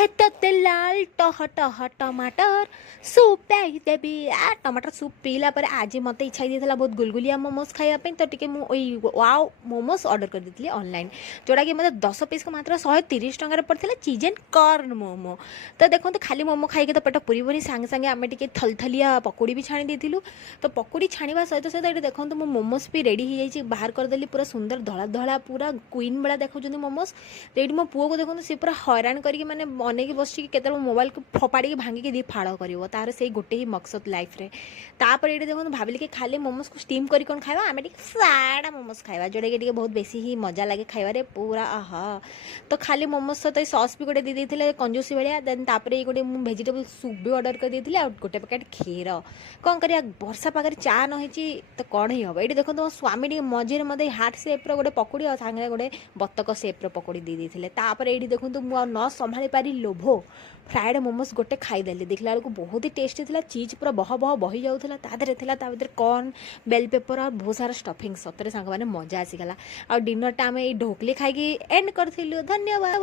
हेतते लाल टह टह टमाटर सूप पाई देवी आ टमाटर सूप पीला पर आज मत इच्छा होता बहुत गुलगुलिया मोमोज खायापी तो टी वाओ मोमोज ऑर्डर कर देती ऑनलाइन जोटा कि मतलब 10 पीस को मात्र 130 टकर पड़ता चीज एंड कॉर्न मोमो। तो देखो तो खाली मोमो खाई तो पेट पूरी सांगे सांगे आम टे थलथलिया पकोड़ी भी छाणी देलु। तो पकोड़ी छाणवा सहित सहित ये देखो मो मोमोज भी रेडी हो जाए बाहर करदेली पूरा सुंदर धला धला पूरा क्वीन बेला देखा मोमोज। तो ये मो पुओ को देखो सी पूरा हैरान करके मैंने अनेक बस के मोबाइल को फपाड़ी भांगिक दी फाड़ कर तार से गोटे ही मकसद लाइफ रे। तापर ये देखो भाविली कि खाली मोमोज को स्टीम करी कौन खावा आम फ्राएड मोमोज खावा जोटा कि बहुत बेसी ही मजा लगे खाइबारे पूरा आहा। तो खाली मोमोज सहित सॉस भी गोटे दे कंजूसी भाया देन तापर गोटे भेजिटेबल सूप भी ऑर्डर कर देती और गोटे पैकेट क्षीर कौन कर वर्षा पाखे चा नही तो कौन ही हम ये देखो तुम स्वामी मझे मत हार्ट सेप्र गोटे पकोड़ी और सांगे गोटे बतक सेप्र पकोड़ी देते तापर ये देखो मुझे न संभाली पारी लोभ फ्राएड मोमोज गोटे खाईदेली देखला बेलू बहुत ही टेस्टी था चीज पूरा बह बह बही जाऊला ता भर कॉर्न बेल पेपर और बहुत सारा स्टफिंग सतरे सांग मैंने मजा आसीगला। आ डिनर टा आम ढोकली खाई एंड करूँ। धन्यवाद।